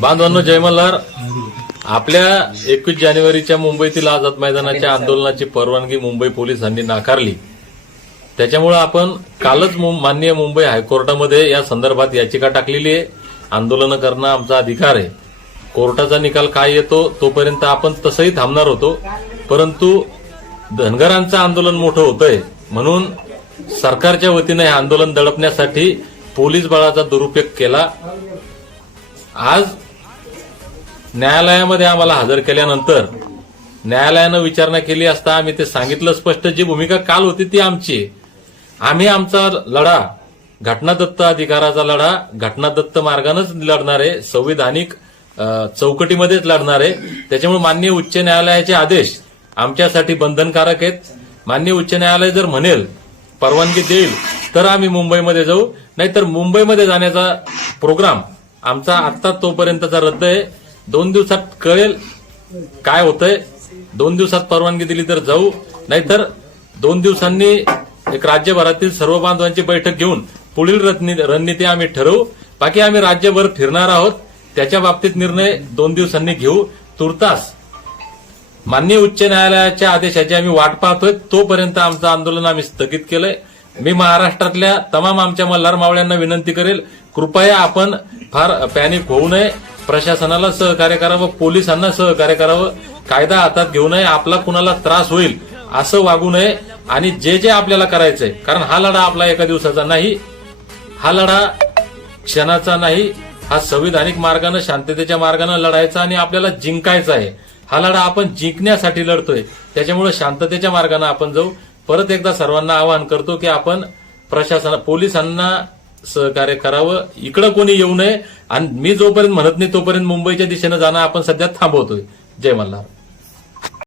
बांधवांनो, जय मल्हार. आपल्या 21 जानेवारीच्या मुंबईतील आझाद मैदानाच्या आंदोलनाची परवानगी मुंबई पोलिसांनी नाकारली. त्याच्यामुळे आपण कालच माननीय मुंबई हायकोर्टामध्ये या संदर्भात याचिका टाकलेली आहे. आंदोलन करणं आमचा अधिकार आहे. कोर्टाचा निकाल काय येतो तोपर्यंत आपण तसंही थांबणार होतो, परंतु धनगरांचं आंदोलन मोठं होतंय म्हणून सरकारच्या वतीनं हे आंदोलन दडपण्यासाठी पोलीस बळाचा दुरुपयोग केला. आज न्यायालयामध्ये आम्हाला हजर केल्यानंतर न्यायालयानं विचारणा केली असता आम्ही ते सांगितलं स्पष्ट, जी भूमिका काल होती ती आमची. आम्ही आमचा लढा घटनादत्त अधिकाराचा लढा घटनादत्त मार्गानेच लढणार आहे, संविधानिक चौकटीमध्येच लढणार आहे. त्याच्यामुळे माननीय उच्च न्यायालयाचे आदेश आमच्यासाठी बंधनकारक आहेत. माननीय उच्च न्यायालय जर म्हणेल, परवानगी देईल तर आम्ही मुंबईमध्ये जाऊ, नाहीतर मुंबईमध्ये जाण्याचा प्रोग्राम आमचा आत्ता तोपर्यंतचा रद्द आहे. 2 दिवसात कळेल काय होतंय. 2 दिवसात परवानगी दिली तर जाऊ, नाहीतर 2 दिवसांनी एक राज्यभरातील सर्व बांधवांची बैठक घेऊन पुढील रणनीती आम्ही ठरवू. बाकी आम्ही राज्यभर फिरणार आहोत, त्याच्या बाबतीत निर्णय 2 दिवसांनी घेऊ. तुर्तास माननीय उच्च न्यायालयाच्या आदेशाची आम्ही वाट पाहतोय. तोपर्यंत आमचं आंदोलन आम्ही स्थगित केलंय. मी महाराष्ट्रातल्या तमाम आमच्या मल्हार मावळ्यांना विनंती करेल, कृपया आपण फार पॅनिक होऊ नये. प्रशासनाला सहकार्य करावं, पोलिसांना सहकार्य करावं. कायदा हातात घेऊ नये, आपला कुणाला त्रास होईल असं वागू नये. आणि जे जे आपल्याला करायचंय, कारण हा लढा आपला एका दिवसाचा नाही, हा लढा क्षणाचा नाही, हा संविधानिक मार्गाने शांततेच्या मार्गाने लढायचा आणि आपल्याला जिंकायचा आहे. हा लढा आपण जिंकण्यासाठी लढतोय, त्याच्यामुळे शांततेच्या मार्गाने आपण जाऊ. परत एकदा सर्वांना आवाहन करतो की आपण पोलिसांना सहकार्य करावं, इकडं कोणी येऊ नये. आणि मी जोपर्यंत म्हणत नाही तोपर्यंत मुंबईच्या दिशेने जाणं आपण सध्या थांबवतोय. जय मल्हार.